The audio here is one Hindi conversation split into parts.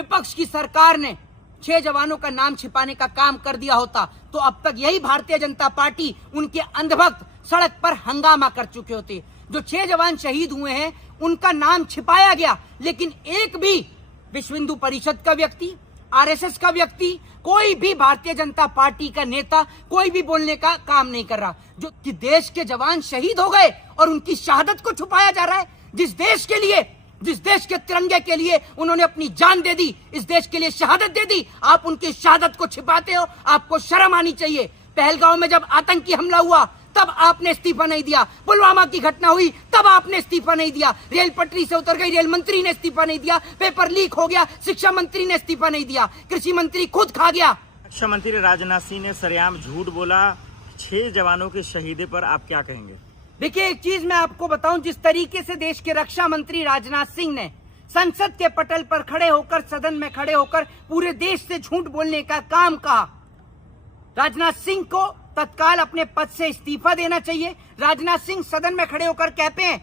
विपक्ष की सरकार ने 6 जवानों का नाम छिपाने का काम कर दिया होता तो अब तक यही भारतीय जनता पार्टी, उनके अंधभक्त सड़क पर हंगामा कर चुके होते। जो 6 जवान शहीद हुए हैं उनका नाम छिपाया गया, लेकिन एक भी विश्व हिंदू परिषद का व्यक्ति, आरएसएस का व्यक्ति, कोई भी भारतीय जनता पार्टी का नेता कोई भी बोलने का काम नहीं कर रहा। जो कि देश के जवान शहीद हो गए और उनकी शहादत को छुपाया जा रहा है। जिस देश के तिरंगे के लिए उन्होंने अपनी जान दे दी, इस देश के लिए शहादत दे दी, आप उनकी शहादत को छिपाते हो। आपको शर्म आनी चाहिए। पहलगांव में जब आतंकी हमला हुआ तब आपने इस्तीफा नहीं दिया, पुलवामा की घटना हुई तब आपने इस्तीफा नहीं दिया, रेल पटरी से उतर गई रेल मंत्री ने इस्तीफा नहीं दिया, पेपर लीक हो गया शिक्षा मंत्री ने इस्तीफा नहीं दिया, कृषि मंत्री खुद खा गया। रक्षा मंत्री राजनाथ सिंह ने सरेआम झूठ बोला। 6 जवानों के शहीदे पर आप क्या कहेंगे? देखिए, एक चीज मैं आपको बताऊं, जिस तरीके से देश के रक्षा मंत्री राजनाथ सिंह ने संसद के पटल पर खड़े होकर, सदन में खड़े होकर पूरे देश से झूठ बोलने का काम कहा, राजनाथ सिंह को तत्काल अपने पद से इस्तीफा देना चाहिए। राजनाथ सिंह सदन में खड़े होकर कहते हैं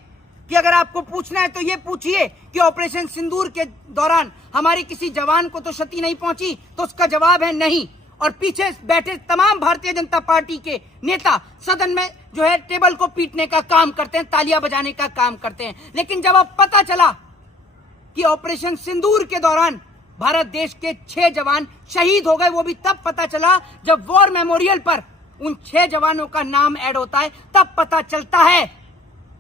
कि अगर आपको पूछना है तो ये पूछिए कि ऑपरेशन सिंदूर के दौरान हमारे किसी जवान को तो क्षति नहीं पहुंची, तो उसका जवाब है नहीं। और पीछे बैठे तमाम भारतीय जनता पार्टी के नेता सदन में जो है टेबल को पीटने का काम करते हैं, तालियां बजाने का काम करते हैं। लेकिन जब अब पता चला कि ऑपरेशन सिंदूर के दौरान भारत देश के 6 जवान शहीद हो गए, वो भी तब पता चला जब वॉर मेमोरियल पर उन 6 जवानों का नाम ऐड होता है, तब पता चलता है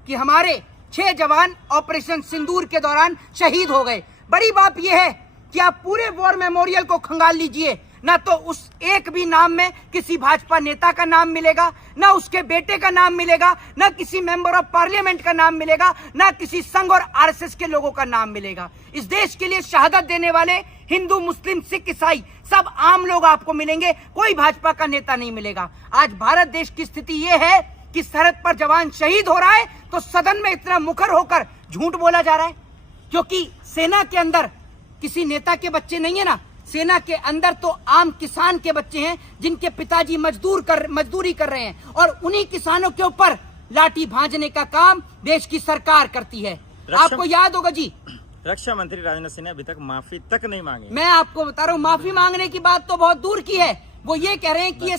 कि हमारे 6 जवान ऑपरेशन सिंदूर के दौरान शहीद हो गए। बड़ी बात यह है कि आप पूरे वॉर मेमोरियल को खंगाल लीजिए, ना तो उस एक भी नाम में किसी भाजपा नेता का नाम मिलेगा, ना उसके बेटे का नाम मिलेगा, ना किसी मेंबर ऑफ पार्लियामेंट का नाम मिलेगा, ना किसी संघ और आरएसएस के लोगों का नाम मिलेगा। इस देश के लिए शहादत देने वाले हिंदू, मुस्लिम, सिख, ईसाई सब आम लोग आपको मिलेंगे, कोई भाजपा का नेता नहीं मिलेगा। आज भारत देश की स्थिति यह है कि सरहद पर जवान शहीद हो रहा है तो सदन में इतना मुखर होकर झूठ बोला जा रहा है, क्योंकि सेना के अंदर किसी नेता के बच्चे नहीं है ना, सेना के अंदर तो आम किसान के बच्चे हैं जिनके पिताजी मजदूरी कर रहे हैं, और उन्हीं किसानों के ऊपर लाठी भांजने का काम देश की सरकार करती है। आपको याद होगा जी, रक्षा मंत्री राजनाथ सिंह ने अभी तक माफी तक नहीं मांगी। मैं आपको बता रहा हूँ, माफी मांगने की बात तो बहुत दूर की है। वो ये कह रहे हैं कि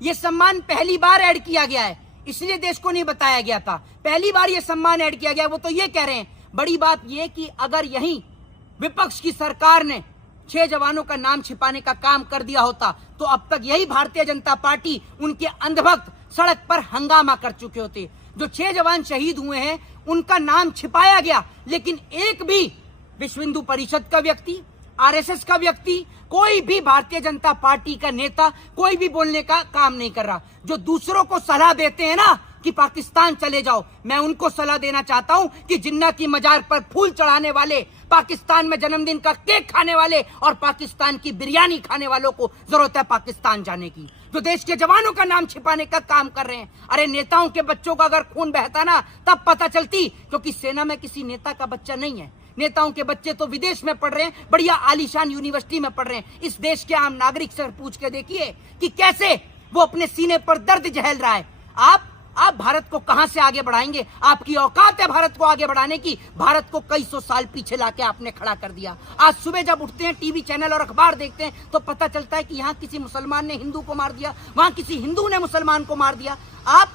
ये सम्मान पहली बार ऐड किया गया है, इसलिए देश को नहीं बताया गया था, पहली बार ये सम्मान ऐड किया गया। वो तो ये कह रहे हैं। बड़ी बात ये कि अगर यही विपक्ष की सरकार ने 6 जवानों का नाम छिपाने का काम कर दिया होता तो अब तक यही भारतीय जनता पार्टी, उनके अंधभक्त सड़क पर हंगामा कर चुके होते। जो 6 जवान शहीद हुए हैं उनका नाम छिपाया गया, लेकिन एक भी विश्व हिंदू परिषद का व्यक्ति, आरएसएस का व्यक्ति, कोई भी भारतीय जनता पार्टी का नेता कोई भी बोलने का काम नहीं कर रहा। जो दूसरों को सलाह देते हैं ना कि पाकिस्तान चले जाओ, मैं उनको सलाह देना चाहता हूं कि जिन्ना की मजार पर फूल चढ़ाने वाले, पाकिस्तान में जन्मदिन का केक खाने वाले और पाकिस्तान की बिरयानी खाने वालों को जरूरत है पाकिस्तान जाने की, जो देश के जवानों का नाम छिपाने का काम कर रहे हैं। अरे नेताओं के बच्चों का अगर खून बहता ना तब पता चलती, क्योंकि सेना में किसी नेता का बच्चा नहीं है। नेताओं के बच्चे तो विदेश में पढ़ रहे हैं, बढ़िया आलीशान यूनिवर्सिटी में पढ़ रहे हैं। इस देश के आम नागरिक से पूछ के देखिए कि कैसे वो अपने सीने पर दर्द झेल रहा है। आप भारत को कहां से आगे बढ़ाएंगे? आपकी औकात है भारत को आगे बढ़ाने की? भारत को कई सौ साल पीछे लाके आपने खड़ा कर दिया। आज सुबह जब उठते हैं, टीवी चैनल और अखबार देखते हैं तो पता चलता है कि यहाँ किसी मुसलमान ने हिंदू को मार दिया, वहां किसी हिंदू ने मुसलमान को मार दिया। आप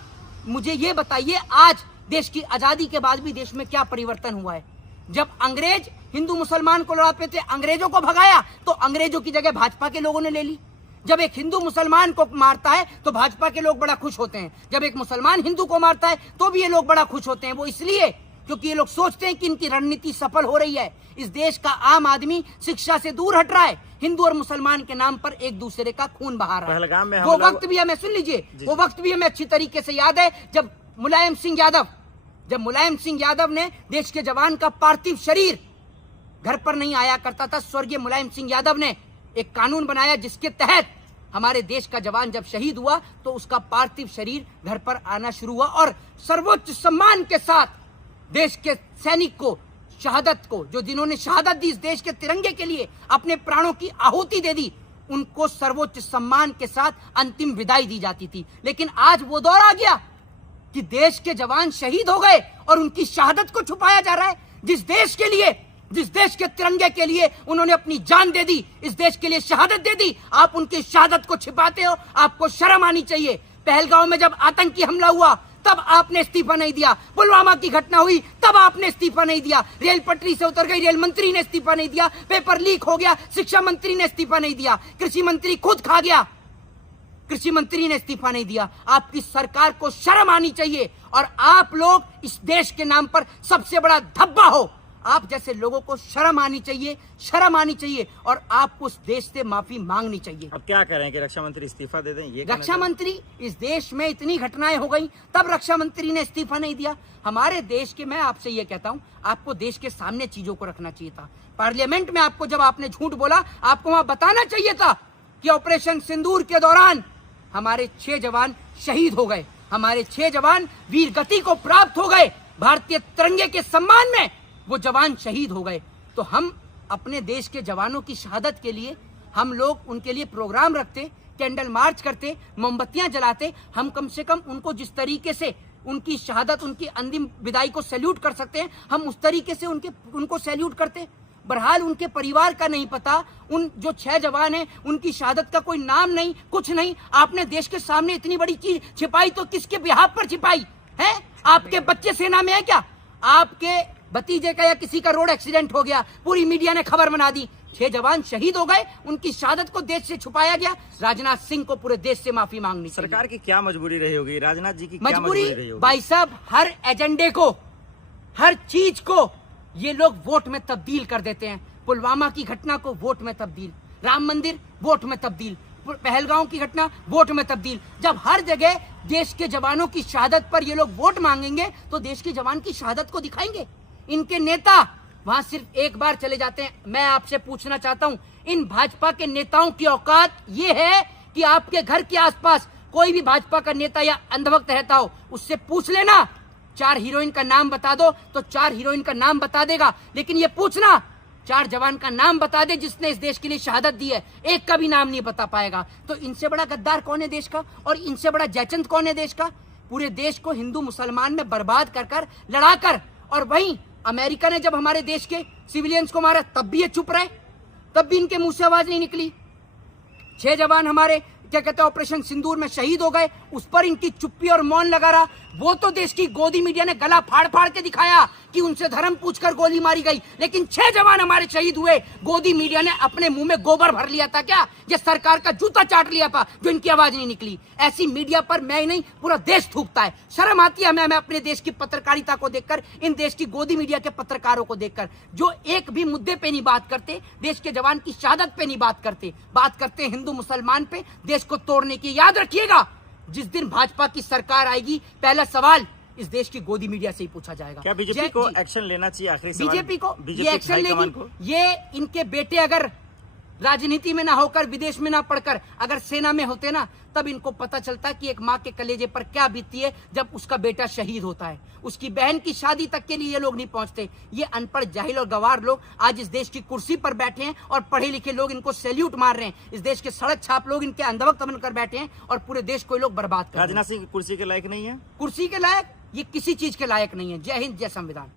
मुझे ये बताइए, आज देश की आजादी के बाद भी देश में क्या परिवर्तन हुआ है? जब अंग्रेज हिंदू मुसलमान को लड़ाते थे, अंग्रेजों को भगाया तो अंग्रेजों की जगह भाजपा के लोगों ने ले ली। जब एक हिंदू मुसलमान को मारता है तो भाजपा के लोग बड़ा खुश होते हैं, जब एक मुसलमान हिंदू को मारता है तो भी ये लोग बड़ा खुश होते हैं। वो इसलिए क्योंकि ये लोग सोचते हैं कि इनकी रणनीति सफल हो रही है। इस देश का आम आदमी शिक्षा से दूर हट रहा है, हिंदू और मुसलमान के नाम पर एक दूसरे का खून बहा रहा है। वो वक्त भी हमें, सुन लीजिए, वो वक्त भी हमें अच्छी तरीके से याद है जब मुलायम सिंह यादव ने देश के जवान का पार्थिव शरीर घर पर नहीं आया करता था। स्वर्गीय मुलायम सिंह यादव ने एक कानून बनाया जिसके तहत हमारे देश का जवान जब शहीद हुआ तो उसका पार्थिव शरीर घर पर आना शुरू हुआ, और सर्वोच्च सम्मान के साथ देश के सैनिक को, शहादत को, जो जिन्होंने शहादत दी इस देश के तिरंगे के लिए, अपने प्राणों की आहुति दे दी, उनको सर्वोच्च सम्मान के साथ अंतिम विदाई दी जाती थी। लेकिन आज वो दौर आ गया कि देश के जवान शहीद हो गए और उनकी शहादत को छुपाया जा रहा है। जिस देश के तिरंगे के लिए उन्होंने अपनी जान दे दी, इस देश के लिए शहादत दे दी, आप उनकी शहादत को छिपाते हो। आपको शर्म आनी चाहिए। पहलगांव में जब आतंकी हमला हुआ तब आपने इस्तीफा नहीं दिया। पुलवामा की घटना हुई तब आपने इस्तीफा नहीं दिया। रेल पटरी से उतर गई, रेल मंत्री ने इस्तीफा नहीं दिया। पेपर लीक हो गया, शिक्षा मंत्री ने इस्तीफा नहीं दिया। कृषि मंत्री खुद खा गया, कृषि मंत्री ने इस्तीफा नहीं दिया। आपकी सरकार को शर्म आनी चाहिए। और आप लोग इस देश के नाम पर सबसे बड़ा धब्बा हो। आप जैसे लोगों को शर्म आनी चाहिए, शर्म आनी चाहिए। और आपको उस देश से माफी मांगनी चाहिए। अब क्या करें कि रक्षा मंत्री इस्तीफा दे दें? ये रक्षा मंत्री, इस देश में इतनी घटनाएं हो गई तब रक्षा मंत्री ने इस्तीफा नहीं दिया। हमारे देश के, मैं आपसे ये कहता हूं, आपको देश के सामने चीजों को रखना चाहिए था। पार्लियामेंट में आपको, जब आपने झूठ बोला, आपको वहां बताना चाहिए था कि ऑपरेशन सिंदूर के दौरान हमारे 6 जवान शहीद हो गए, हमारे 6 जवान वीर गति को प्राप्त हो गए, भारतीय तिरंगे के सम्मान में वो जवान शहीद हो गए। तो हम अपने देश के जवानों की शहादत के लिए हम लोग उनके लिए प्रोग्राम रखते, कैंडल मार्च करते, मोमबत्तियां जलाते। हम कम से कम उनको जिस तरीके से उनकी शहादत, उनकी अंतिम विदाई को सैल्यूट कर सकते हैं, हम उस तरीके से उनको सैल्यूट करते। बहरहाल उनके परिवार का नहीं पता, उन जो 6 जवान हैं उनकी शहादत का कोई नाम नहीं, कुछ नहीं। आपने देश के सामने इतनी बड़ी चीज छिपाई तो किसके बिहाफ पर छिपाई है? आपके बच्चे सेना में है क्या? आपके भतीजे का या किसी का रोड एक्सीडेंट हो गया, पूरी मीडिया ने खबर बना दी। 6 जवान शहीद हो गए, उनकी शहादत को देश से छुपाया गया। राजनाथ सिंह को पूरे देश से माफी मांगनी चाहिए। सरकार की क्या मजबूरी रही होगी? राजनाथ जी की क्या मजबूरी रही होगी? भाई साहब, हर एजेंडे को, हर चीज को ये लोग वोट में तब्दील कर देते हैं। पुलवामा की घटना को वोट में तब्दील, राम मंदिर वोट में तब्दील, पहलगांव की घटना वोट में तब्दील। जब हर जगह देश के जवानों की शहादत पर ये लोग वोट मांगेंगे तो देश के जवान की शहादत को दिखाएंगे। इनके नेता वहां सिर्फ एक बार चले जाते हैं। मैं आपसे पूछना चाहता हूं, इन भाजपा के नेताओं की औकात ये है कि आपके घर के आसपास कोई भी भाजपा का नेता या अंधभक्त रहता हो, उससे पूछ लेना 4 हीरोइन का नाम बता दो तो 4 हीरोइन का नाम बता देगा। लेकिन ये पूछना 4 जवान का नाम बता दे जिसने इस देश के लिए शहादत दी है, एक का भी नाम नहीं बता पाएगा। तो इनसे बड़ा गद्दार कौन है देश का? और इनसे बड़ा जयचंद कौन है देश का? पूरे देश को हिंदू मुसलमान में बर्बाद कर कर, लड़ाकर। और वहीं अमेरिका ने जब हमारे देश के सिविलियंस को मारा तब भी ये चुप रहे, तब भी इनके मुंह से आवाज नहीं निकली। 6 जवान हमारे, क्या कहते हैं, ऑपरेशन सिंदूर में शहीद हो गए, उस पर इनकी चुप्पी और मौन लगा रहा। वो तो देश की गोदी मीडिया ने गला फाड़ फाड़ के दिखाया कि उनसे धर्म पूछकर गोली मारी गई। लेकिन 6 जवान हमारे शहीद हुए, गोदी मीडिया ने अपने मुंह में गोबर भर लिया था क्या? ये सरकार का जूता चाट लिया था जो इनकी आवाज नहीं निकली। ऐसी मीडिया पर मैं ही नहीं, पूरा देश थूकता है। शर्म आती है हमें अपने देश की पत्रकारिता को देखकर, इन देश की गोदी मीडिया के पत्रकारों को देखकर, जो एक भी मुद्दे पे नहीं बात करते, देश के जवान की शहादत पे नहीं बात करते, बात करते हिंदू मुसलमान पे, देश को तोड़ने की। याद रखिएगा, जिस दिन भाजपा की सरकार आएगी, पहला सवाल इस देश की गोदी मीडिया से ही पूछा जाएगा। क्या बीजेपी को एक्शन लेना चाहिए? आखिरी सवाल, बीजेपी को ये एक्शन लेगी। ये इनके बेटे अगर राजनीति में ना होकर, विदेश में ना पढ़कर, अगर सेना में होते ना, तब इनको पता चलता कि एक माँ के कलेजे पर क्या बीतती है जब उसका बेटा शहीद होता है। उसकी बहन की शादी तक के लिए ये लोग नहीं पहुंचते। ये अनपढ़, जाहिल और गवार लोग आज इस देश की कुर्सी पर बैठे हैं और पढ़े लिखे लोग इनको सैल्यूट मार रहे हैं। इस देश के सड़क छाप लोग इनके अंधभक्त बनकर बैठे हैं और पूरे देश को लोग बर्बाद कर रहे हैं। राजनाथ सिंह कुर्सी के लायक नहीं है? कुर्सी के लायक ये किसी चीज के लायक नहीं है। जय हिंद, जय संविधान।